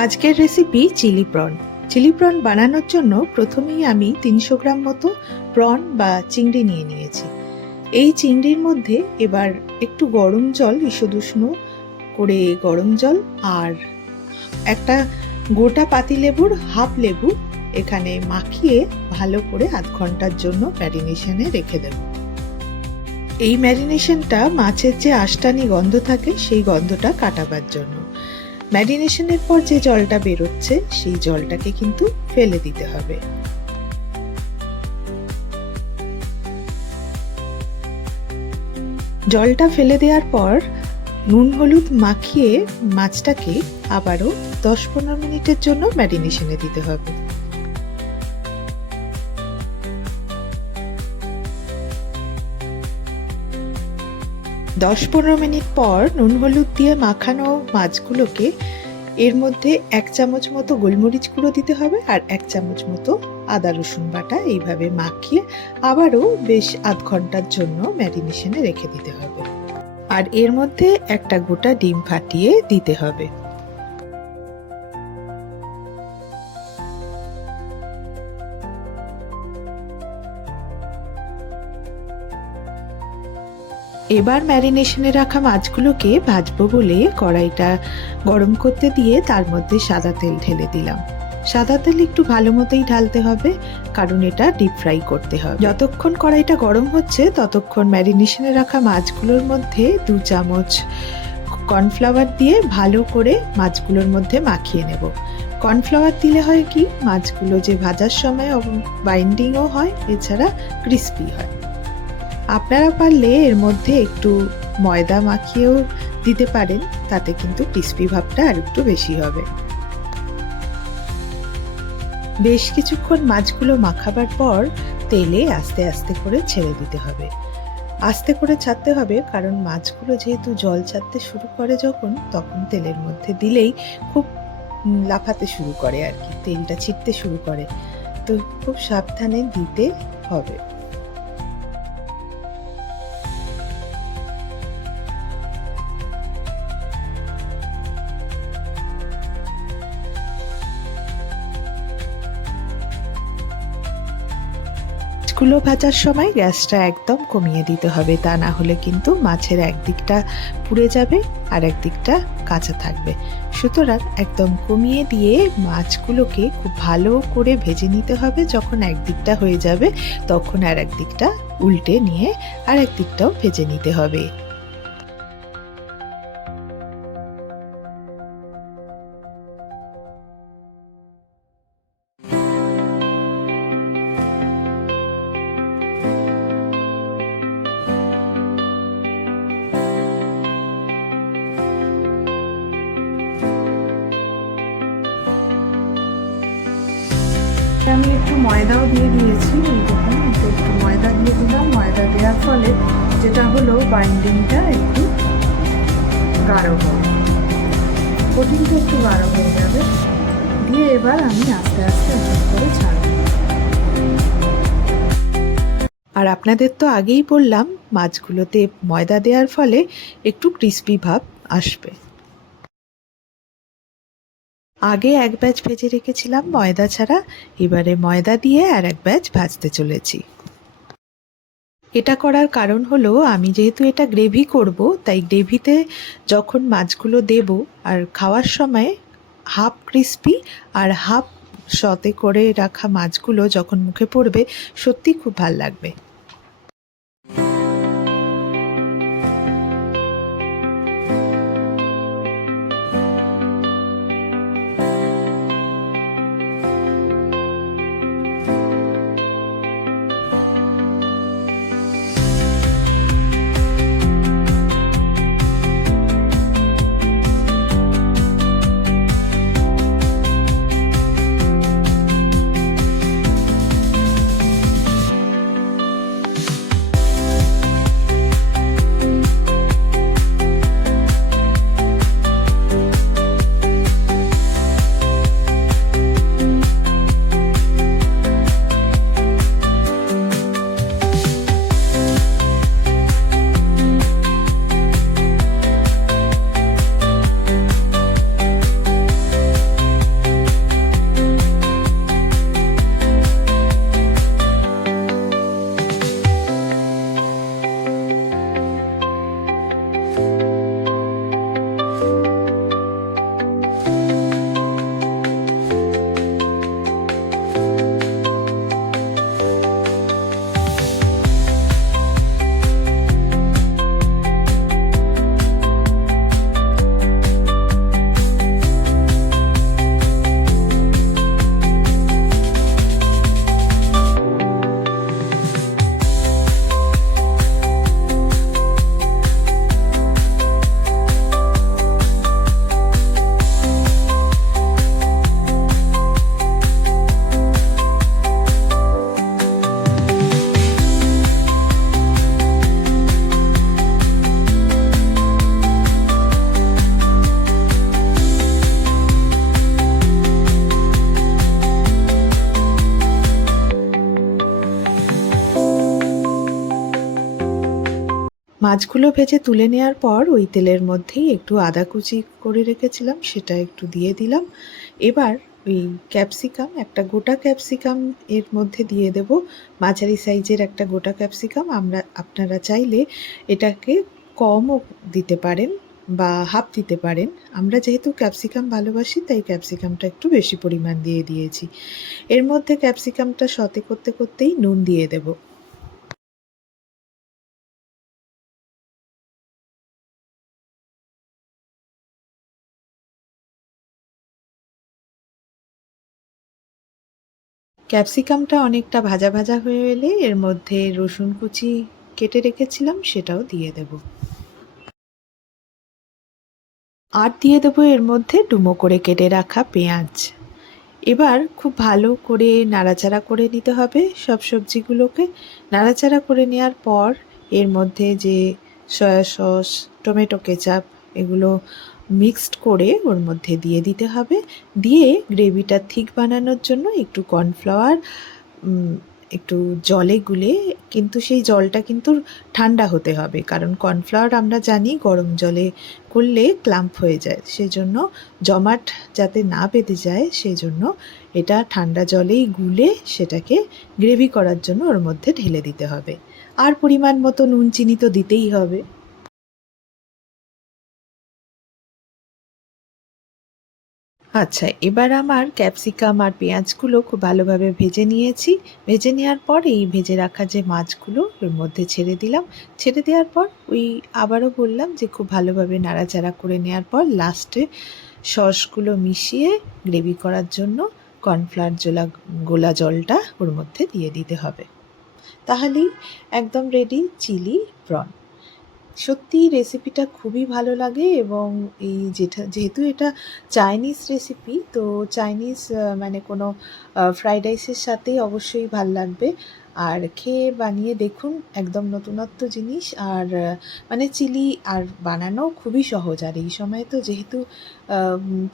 আজকের recipe chilli prawn. Chilli prawn বানানোর জন্য প্রথমেই আমি 300 গ্রাম মতো প্রন বা চিংড়ি নিয়ে নিয়েছি। এই চিংড়ির মধ্যে এবার একটু গরম জল, ঈষদুষ্ণ করে গরম জল আর একটা গোটা পাতিলেবুর হাফ লেবু এখানে মাখিয়ে ভালো করে আধ ঘন্টার জন্য ম্যারিনেশনে রেখে দেব। এই ম্যারিনেশনটা মাছের যে আঁশটানি গন্ধ থাকে সেই গন্ধটা কাটাবার জন্য। ম্যারিনেশনের পর যে জলটা বেরোচ্ছে সেই জলটাকে কিন্তু ফেলে দিতে হবে। জলটা ফেলে দেওয়ার পর নুন হলুদ মাখিয়ে মাছটাকে আবারও 10-15 মিনিটের জন্য ম্যারিনেশনে দিতে হবে। দশ 15 মিনিট পর নুন হলুদ দিয়ে মাখানো মাছগুলোকে এর মধ্যে 1 চামচ মতো গোলমরিচ গুঁড়ো দিতে হবে আর 1 চামচ মতো আদা রসুন বাটা এইভাবে মাখিয়ে আবারও বেশ আধ ঘন্টার জন্য ম্যারিনেশনে রেখে দিতে হবে। আর এর মধ্যে একটা গোটা ডিম ফাটিয়ে দিতে হবে। এবার ম্যারিনেশনে রাখা মাছগুলোকে ভাজবো বলে কড়াইটা গরম করতে দিয়ে তার মধ্যে সাদা তেল ঢেলে দিলাম। সাদা তেল একটু ভালো মতোই ঢালতে হবে, কারণ এটা ডিপ ফ্রাই করতে হবে। যতক্ষণ কড়াইটা গরম হচ্ছে ততক্ষণ ম্যারিনেশনে রাখা মাছগুলোর মধ্যে 2 চামচ কর্নফ্লাওয়ার দিয়ে ভালো করে মাছগুলোর মধ্যে মাখিয়ে নেব। কর্নফ্লাওয়ার দিলে হয় কি, মাছগুলো যে ভাজার সময় বাইন্ডিংও হয়, এছাড়া ক্রিস্পি হয়। আপনারা পারলে এর মধ্যে একটু ময়দা মাখিয়েও দিতে পারেন, তাতে কিন্তু ক্রিস্পি ভাবটা আর একটু বেশি হবে। বেশ কিছুক্ষণ মাছগুলো মাখাবার পর তেলে আস্তে আস্তে করে ছেড়ে দিতে হবে। আস্তে করে ছাড়তে হবে, কারণ মাছগুলো যেহেতু জল ছাড়তে শুরু করে তখন তেলের মধ্যে দিলেই খুব লাফাতে শুরু করে আর কি, তেলটা ছিটতে শুরু করে, তো খুব সাবধানে দিতে হবে। মাছগুলো ভাজার সময় গ্যাসটা একদম কমিয়ে দিতে হবে, তা না হলে কিন্তু মাছের একদিকটা পুড়ে যাবে আর একদিকটা কাঁচা থাকবে। সুতরাং একদম কমিয়ে দিয়ে মাছগুলোকে খুব ভালো করে ভেজে নিতে হবে। যখন একদিকটা হয়ে যাবে তখন আর একদিকটা উল্টে নিয়ে আর একদিকটাও ভেজে নিতে হবে। আমি একটু ময়দাও দিয়ে দিয়েছি, দেখুন একটু ময়দা দিয়ে দিলাম। ময়দা দেওয়ার ফলে যেটা হলো, বাইন্ডিংটা একটু গাঢ় হবে, কোটিংটা একটু গাঢ় হয়ে যাবে। দিয়ে এবার আমি আস্তে আস্তে করে ছাড়ব। আর আপনাদের তো আগেই বললাম, মাছগুলোতে ময়দা দেওয়ার ফলে একটু ক্রিস্পি ভাব আসবে। আগে এক ব্যাচ ভেজে রেখেছিলাম ময়দা ছাড়া, এবারে ময়দা দিয়ে আর এক ব্যাচ ভাজতে চলেছি। এটা করার কারণ হলো, আমি যেহেতু এটা গ্রেভি করব, তাই গ্রেভিতে যখন মাছগুলো দেব আর খাওয়ার সময় হাফ ক্রিস্পি আর হাফ সতে করে রাখা মাছগুলো যখন মুখে পড়বে, সত্যি খুব ভালো লাগবে। মাছগুলো ভেজে তুলে নেওয়ার পর ওই তেলের মধ্যেই একটু আদা কুচি করে রেখেছিলাম, সেটা একটু দিয়ে দিলাম। এবার ওই ক্যাপসিকাম, একটা গোটা ক্যাপসিকাম এর মধ্যে দিয়ে দেব, মাঝারি সাইজের একটা গোটা ক্যাপসিকাম। আপনারা চাইলে এটাকে কমও দিতে পারেন বা হাফ দিতে পারেন। আমরা যেহেতু ক্যাপসিকাম ভালোবাসি তাই ক্যাপসিকামটা একটু বেশি পরিমাণ দিয়ে দিয়েছি। এর মধ্যে ক্যাপসিকামটা সতে করতে করতেই নুন দিয়ে দেব। ক্যাপসিকামটা অনেকটা ভাজা ভাজা হয়ে এলে এর মধ্যে রসুন কুচি কেটে রেখেছিলাম সেটাও দিয়ে দেব। আর দিয়ে দেবো এর মধ্যে ডুমো করে কেটে রাখা পেঁয়াজ। এবার খুব ভালো করে নাড়াচাড়া করে নিতে হবে সব সবজিগুলোকে। নাড়াচাড়া করে নেওয়ার পর এর মধ্যে যে সয়া সস, টমেটো কেচাপ এগুলো মিক্সড করে ওর মধ্যে দিয়ে দিতে হবে। দিয়ে গ্রেভিটা থিক বানানোর জন্য একটু কর্নফ্লাওয়ার একটু জলে গুলে, কিন্তু সেই জলটা কিন্তু ঠান্ডা হতে হবে, কারণ কর্নফ্লাওয়ার আমরা জানি গরম জলে করলে ক্লাম্প হয়ে যায়, সেই জন্য জমাট যাতে না বেঁধে যায় সেই জন্য এটা ঠান্ডা জলেই গুলে সেটাকে গ্রেভি করার জন্য ওর মধ্যে ঢেলে দিতে হবে। আর পরিমাণ মতো নুন চিনি তো দিতেই হবে। আচ্ছা, এবার আমার ক্যাপসিকাম আর পেঁয়াজগুলো খুব ভালোভাবে ভেজে নিয়েছি। ভেজে নেওয়ার পর এই ভেজে রাখা যে মাছগুলো ওর মধ্যে ছেড়ে দিলাম। ছেড়ে দেওয়ার পর ওই আবারও বললাম যে খুব ভালোভাবে নাড়াচাড়া করে নেওয়ার পর লাস্টে সসগুলো মিশিয়ে গ্রেভি করার জন্য কর্নফ্লাওয়ার গোলা জলটা ওর মধ্যে দিয়ে দিতে হবে। তাহলেই একদম রেডি চিলি প্রন। সত্যি রেসিপিটা খুবই ভালো লাগে, এবং যেহেতু এটা চাইনিজ রেসিপি, তো চাইনিজ মানে কোনো ফ্রাইড রাইসের সাথেই অবশ্যই ভাল লাগবে। আর খেয়ে বানিয়ে দেখুন, একদম নতুনত্ব জিনিস। আর মানে চিলি আর বানানো খুবই সহজ। আর এই সময় তো যেহেতু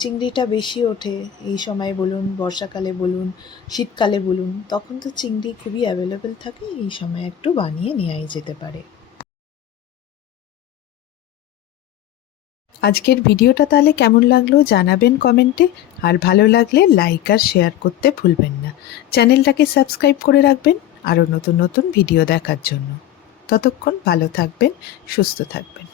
চিংড়িটা বেশি ওঠে, এই সময় বলুন, বর্ষাকালে বলুন, শীতকালে বলুন, তখন তো চিংড়ি খুবই অ্যাভেলেবেল থাকে। এই সময় একটু বানিয়ে নেওয়াই যেতে পারে। আজকের ভিডিওটা তাহলে কেমন লাগলো জানাবেন কমেন্টে। আর ভালো লাগলে লাইক আর শেয়ার করতে ভুলবেন না। চ্যানেলটাকে সাবস্ক্রাইব করে রাখবেন আরও নতুন নতুন ভিডিও দেখার জন্য। ততক্ষণ ভালো থাকবেন, সুস্থ থাকবেন।